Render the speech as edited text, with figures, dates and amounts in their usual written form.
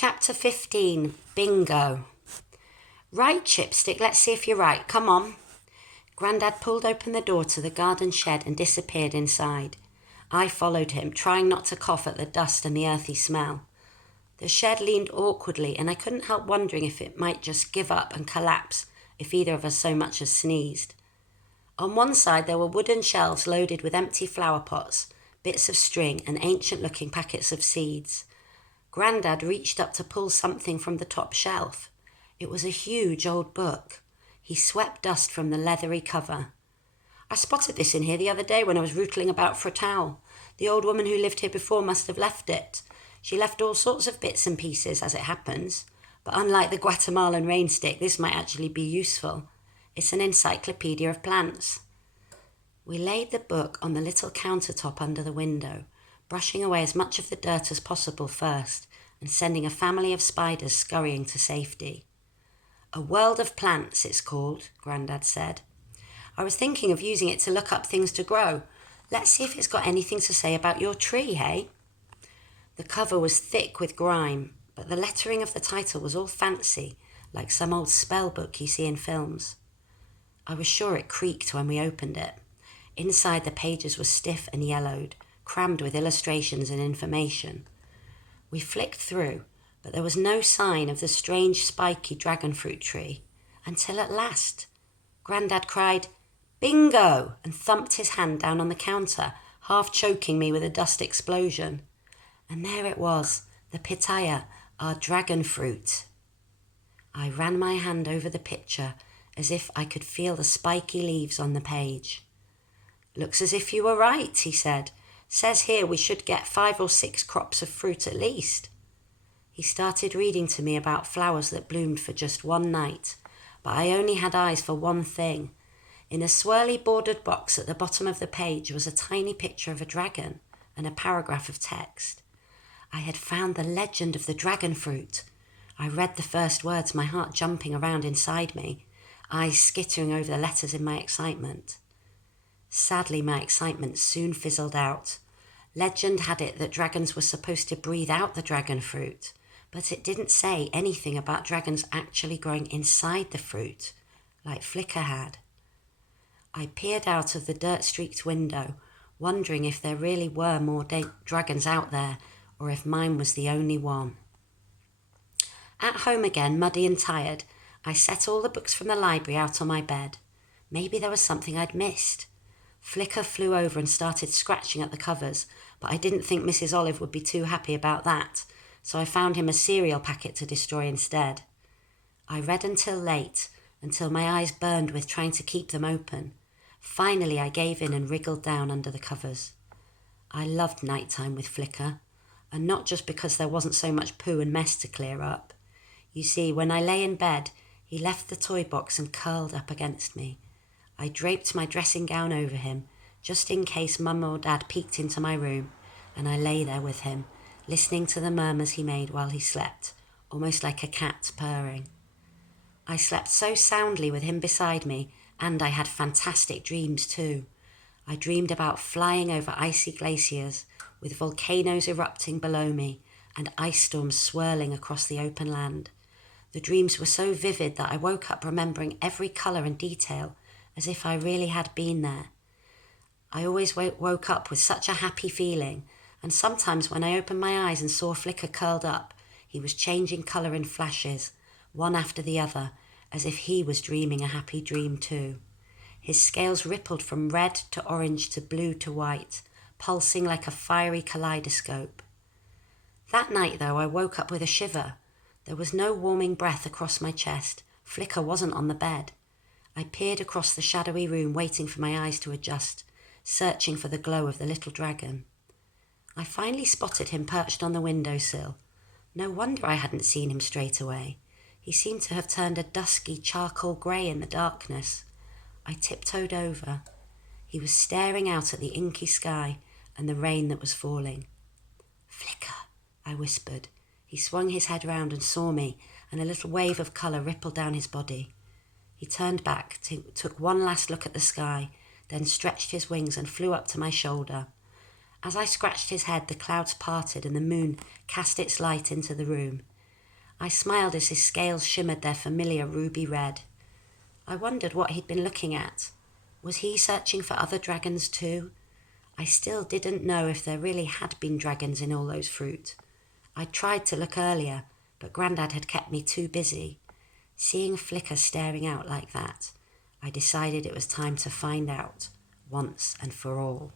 Chapter 15, Bingo. Right, Chipstick, let's see if you're right. Come on. Grandad pulled open the door to the garden shed and disappeared inside. I followed him, trying not to cough at the dust and the earthy smell. The shed leaned awkwardly, and I couldn't help wondering if it might just give up and collapse if either of us so much as sneezed. On one side there were wooden shelves loaded with empty flower pots, bits of string, and ancient-looking packets of seeds. Grandad reached up to pull something from the top shelf. It was a huge old book. He swept dust from the leathery cover. I spotted this in here the other day when I was rootling about for a towel. The old woman who lived here before must have left it. She left all sorts of bits and pieces, as it happens. But unlike the Guatemalan rainstick, this might actually be useful. It's an encyclopedia of plants. We laid the book on the little countertop under the window, brushing away as much of the dirt as possible first, and sending a family of spiders scurrying to safety. A World of Plants, it's called, Grandad said. I was thinking of using it to look up things to grow. Let's see if it's got anything to say about your tree, hey? The cover was thick with grime, but the lettering of the title was all fancy, like some old spell book you see in films. I was sure it creaked when we opened it. Inside, the pages were stiff and yellowed, crammed with illustrations and information. We flicked through, but there was no sign of the strange spiky dragon fruit tree, until at last Grandad cried, "Bingo!" and thumped his hand down on the counter, half choking me with a dust explosion. And there it was, the pitaya, our dragon fruit. I ran my hand over the picture as if I could feel the spiky leaves on the page. "Looks as if you were right," he said. "Says here we should get 5 or 6 crops of fruit at least." He started reading to me about flowers that bloomed for just one night, but I only had eyes for one thing. In a swirly bordered box at the bottom of the page was a tiny picture of a dragon and a paragraph of text. I had found the legend of the dragon fruit. I read the first words, my heart jumping around inside me, eyes skittering over the letters in my excitement. Sadly, my excitement soon fizzled out. Legend had it that dragons were supposed to breathe out the dragon fruit, but it didn't say anything about dragons actually growing inside the fruit, like Flicker had. I peered out of the dirt-streaked window, wondering if there really were more dragons out there, or if mine was the only one. At home again, muddy and tired, I set all the books from the library out on my bed. Maybe there was something I'd missed. Flicker flew over and started scratching at the covers, but I didn't think Mrs. Olive would be too happy about that, so I found him a cereal packet to destroy instead. I read until late, until my eyes burned with trying to keep them open. Finally, I gave in and wriggled down under the covers. I loved nighttime with Flicker, and not just because there wasn't so much poo and mess to clear up. You see, when I lay in bed, he left the toy box and curled up against me. I draped my dressing gown over him, just in case Mum or Dad peeked into my room, and I lay there with him, listening to the murmurs he made while he slept, almost like a cat purring. I slept so soundly with him beside me, and I had fantastic dreams too. I dreamed about flying over icy glaciers, with volcanoes erupting below me, and ice storms swirling across the open land. The dreams were so vivid that I woke up remembering every colour and detail, as if I really had been there. I always woke up with such a happy feeling, and sometimes when I opened my eyes and saw Flicker curled up, he was changing colour in flashes, one after the other, as if he was dreaming a happy dream too. His scales rippled from red to orange to blue to white, pulsing like a fiery kaleidoscope. That night, though, I woke up with a shiver. There was no warming breath across my chest. Flicker wasn't on the bed. I peered across the shadowy room, waiting for my eyes to adjust, searching for the glow of the little dragon. I finally spotted him perched on the windowsill. No wonder I hadn't seen him straight away. He seemed to have turned a dusky charcoal grey in the darkness. I tiptoed over. He was staring out at the inky sky and the rain that was falling. "Flicker," I whispered. He swung his head round and saw me, and a little wave of colour rippled down his body. He turned back, took one last look at the sky, then stretched his wings and flew up to my shoulder. As I scratched his head, the clouds parted and the moon cast its light into the room. I smiled as his scales shimmered their familiar ruby red. I wondered what he'd been looking at. Was he searching for other dragons too? I still didn't know if there really had been dragons in all those fruit. I tried to look earlier, but Grandad had kept me too busy. Seeing Flicker staring out like that, I decided it was time to find out, once and for all.